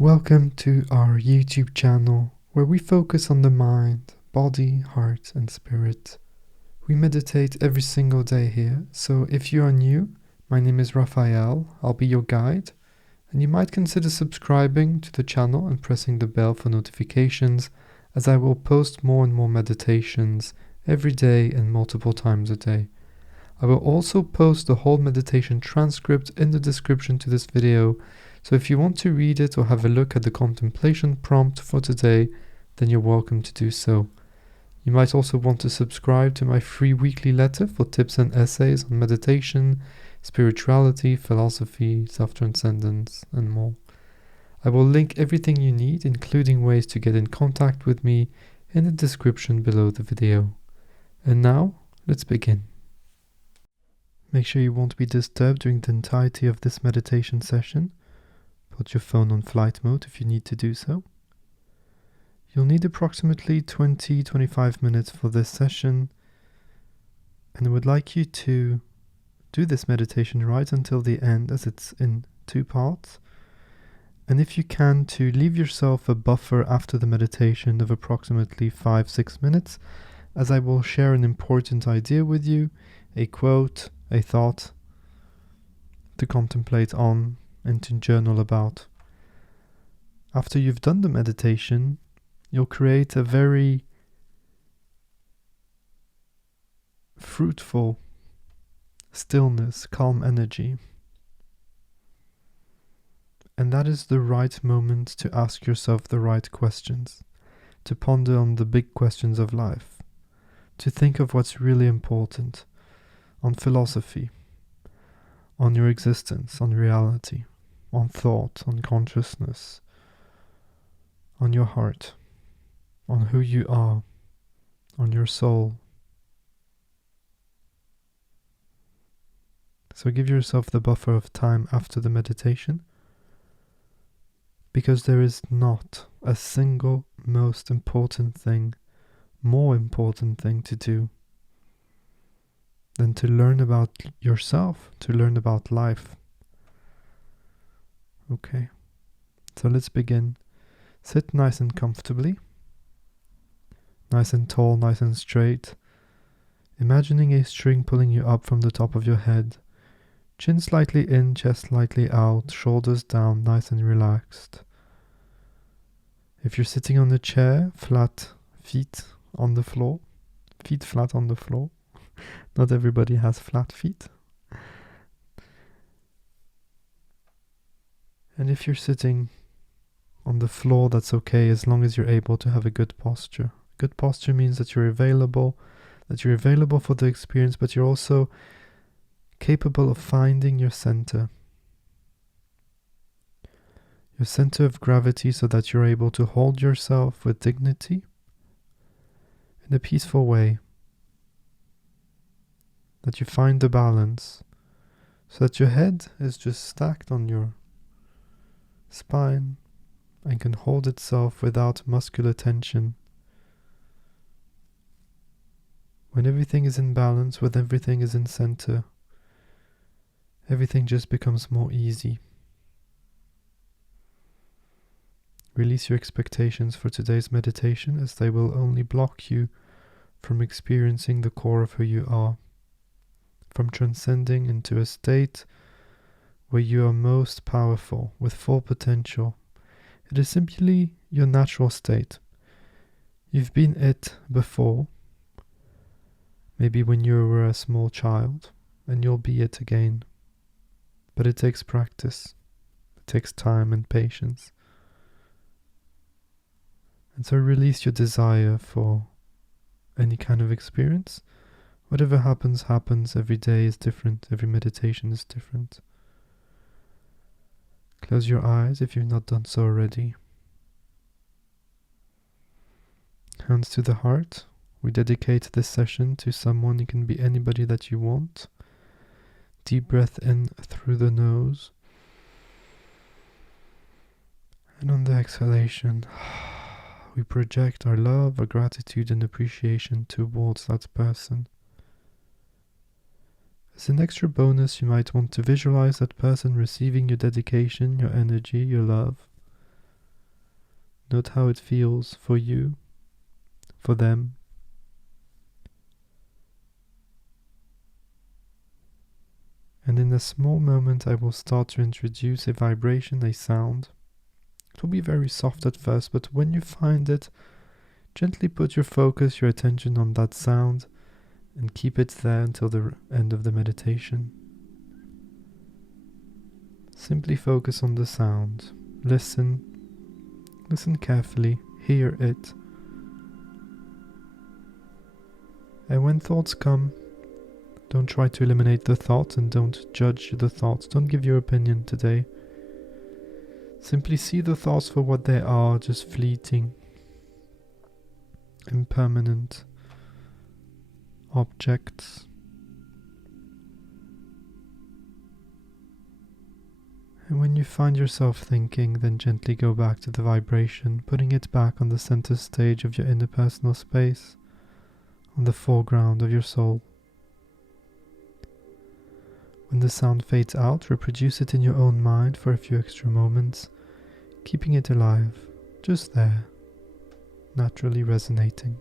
Welcome to our YouTube channel where we focus on the mind, body, heart and spirit. We meditate every single day here, so if you are new, my name is Raphael, I'll be your guide, and you might consider subscribing to the channel and pressing the bell for notifications, as I will post more and more meditations every day and multiple times a day. I will also post the whole meditation transcript in the description to this video, so if you want to read it or have a look at the contemplation prompt for today, then you're welcome to do so. You might also want to subscribe to my free weekly letter for tips and essays on meditation, spirituality, philosophy, self-transcendence, and more. I will link everything you need, including ways to get in contact with me, in the description below the video. And now, let's begin. Make sure you won't be disturbed during the entirety of this meditation session. Put your phone on flight mode if you need to do so. You'll need approximately 20-25 minutes for this session, and I would like you to do this meditation right until the end, as it's in 2 parts. And if you can, to leave yourself a buffer after the meditation of approximately 5-6 minutes, as I will share an important idea with you, a quote, a thought to contemplate on and to journal about. After you've done the meditation, you'll create a very fruitful stillness, calm energy. And that is the right moment to ask yourself the right questions, to ponder on the big questions of life, to think of what's really important, on philosophy, on your existence, on reality, on thought, on consciousness, on your heart, on who you are, on your soul. So give yourself the buffer of time after the meditation, because there is not a single most important thing, more important thing to do than to learn about yourself, to learn about life. Okay, so let's begin. Sit nice and comfortably, nice and tall, nice and straight, imagining a string pulling you up from the top of your head, chin slightly in, chest slightly out, shoulders down, nice and relaxed. If you're sitting on a chair, flat feet on the floor, feet flat on the floor. Not everybody has flat feet. And if you're sitting on the floor, that's okay, as long as you're able to have a good posture. Good posture means that you're available for the experience, but you're also capable of finding your center of gravity, so that you're able to hold yourself with dignity in a peaceful way, that you find the balance, so that your head is just stacked on your spine and can hold itself without muscular tension. When everything is in balance, when everything is in center, everything just becomes more easy. Release your expectations for today's meditation, as they will only block you from experiencing the core of who you are, from transcending into a state where you are most powerful, with full potential. It is simply your natural state. You've been it before, maybe when you were a small child, and you'll be it again. But it takes practice, it takes time and patience. And so release your desire for any kind of experience. Whatever happens, happens. Every day is different, every meditation is different. Close your eyes if you've not done so already. Hands to the heart. We dedicate this session to someone. It can be anybody that you want. Deep breath in through the nose. And on the exhalation, we project our love, our gratitude and appreciation towards that person. As an extra bonus, you might want to visualize that person receiving your dedication, your energy, your love, Note how it feels for you, for them. And in a small moment I will start to introduce a vibration, a sound. It will be very soft at first, but when you find it, gently put your focus, your attention on that sound, and keep it there until the end of the meditation. Simply focus on the sound. Listen carefully, hear it. And when thoughts come, don't try to eliminate the thought and don't judge the thoughts. Don't give your opinion today. Simply see the thoughts for what they are, just fleeting, impermanent objects. And when you find yourself thinking, then gently go back to the vibration, putting it back on the center stage of your interpersonal space, on the foreground of your soul. When the sound fades out, reproduce it in your own mind for a few extra moments, keeping it alive, just there, naturally resonating.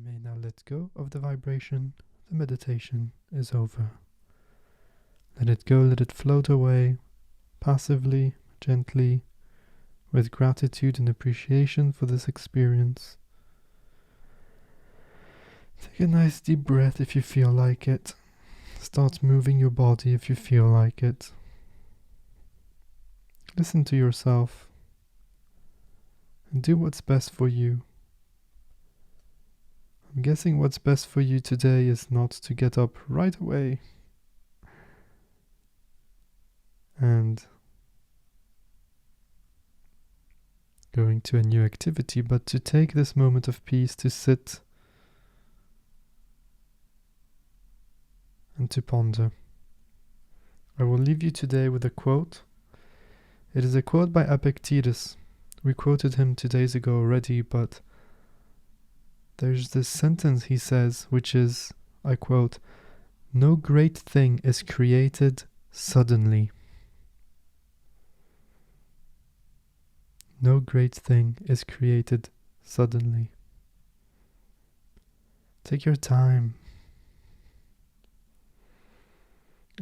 You may now let go of the vibration. The meditation is over. Let it go, let it float away, passively, gently, with gratitude and appreciation for this experience. Take a nice deep breath if you feel like it. Start moving your body if you feel like it. Listen to yourself and do what's best for you. I'm guessing what's best for you today is not to get up right away and going to a new activity, but to take this moment of peace to sit and to ponder. I will leave you today with a quote. It is a quote by Epictetus. We quoted him 2 days ago already, but there's this sentence he says, which is, I quote, "No great thing is created suddenly." No great thing is created suddenly. Take your time.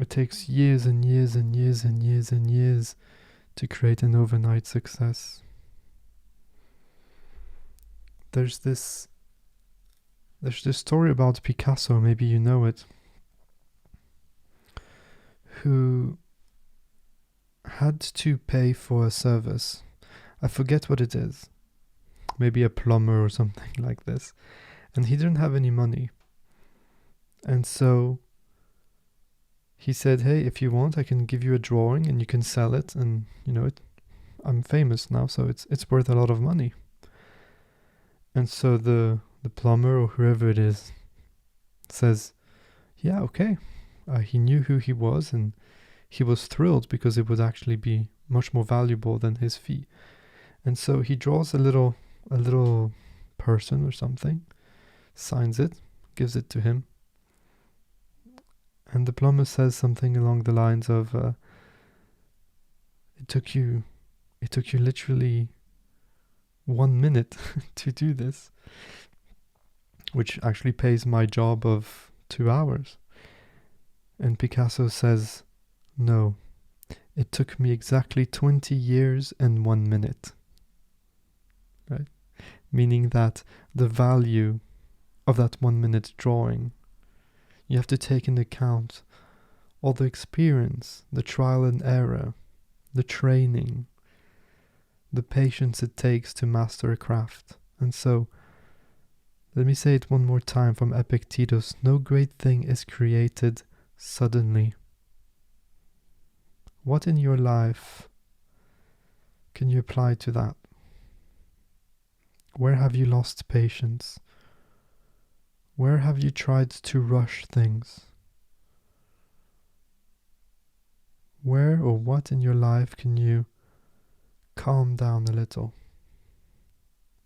It takes years and years and years and years and years to create an overnight success. There's this story about Picasso, maybe you know it, who had to pay for a service. I forget what it is. Maybe a plumber or something like this. And he didn't have any money. And so he said, hey, if you want, I can give you a drawing and you can sell it. And, I'm famous now, so it's worth a lot of money. And so the plumber or whoever it is says, yeah, okay. He knew who he was and he was thrilled because it would actually be much more valuable than his fee. And so he draws a little person or something, signs it, gives it to him. And the plumber says something along the lines of, it took you literally 1 minute to do this, which actually pays my job of 2 hours. And Picasso says, no, it took me exactly 20 years and 1 minute. Right? Meaning that the value of that 1 minute drawing, you have to take into account all the experience, the trial and error, the training, the patience it takes to master a craft. And so, let me say it one more time from Epictetus, no great thing is created suddenly. What in your life can you apply to that? Where have you lost patience? Where have you tried to rush things? Where or what in your life can you calm down a little?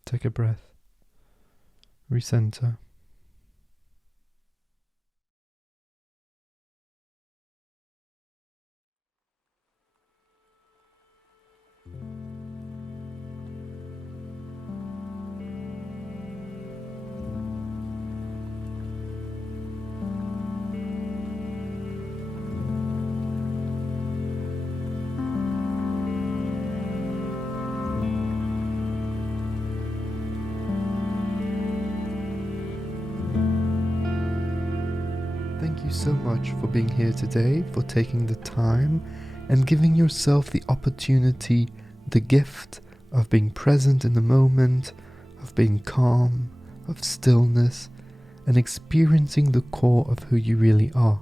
Take a breath. Recenter. Thank you so much for being here today, for taking the time and giving yourself the opportunity, the gift of being present in the moment, of being calm, of stillness, and experiencing the core of who you really are.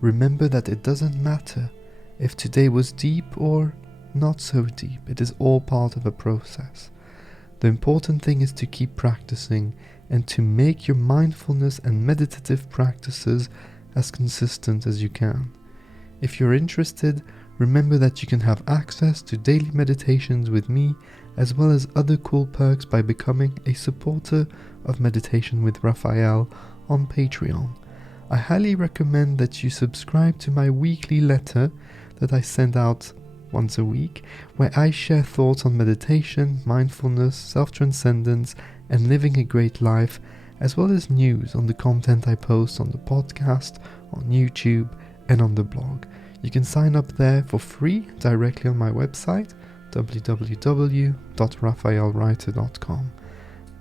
Remember that it doesn't matter if today was deep or not so deep. It is all part of a process. The important thing is to keep practicing and to make your mindfulness and meditative practices as consistent as you can. If you're interested, remember that you can have access to daily meditations with me, as well as other cool perks by becoming a supporter of Meditation with Raphael on Patreon. I highly recommend that you subscribe to my weekly letter that I send out once a week, where I share thoughts on meditation, mindfulness, self-transcendence, and living a great life, as well as news on the content I post on the podcast, on YouTube, and on the blog. You can sign up there for free directly on my website, www.raphaelwriter.com.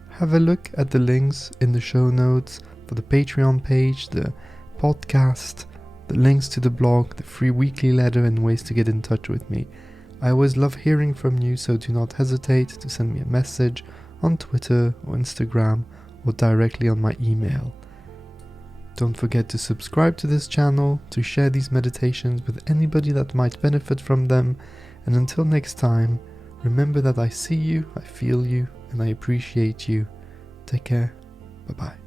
Have a look at the links in the show notes for the Patreon page, the podcast, the links to the blog, the free weekly letter, and ways to get in touch with me. I always love hearing from you, so do not hesitate to send me a message on Twitter or Instagram or directly on my email. Don't forget to subscribe to this channel, to share these meditations with anybody that might benefit from them, and until next time, remember that I see you, I feel you, and I appreciate you. Take care. Bye-bye.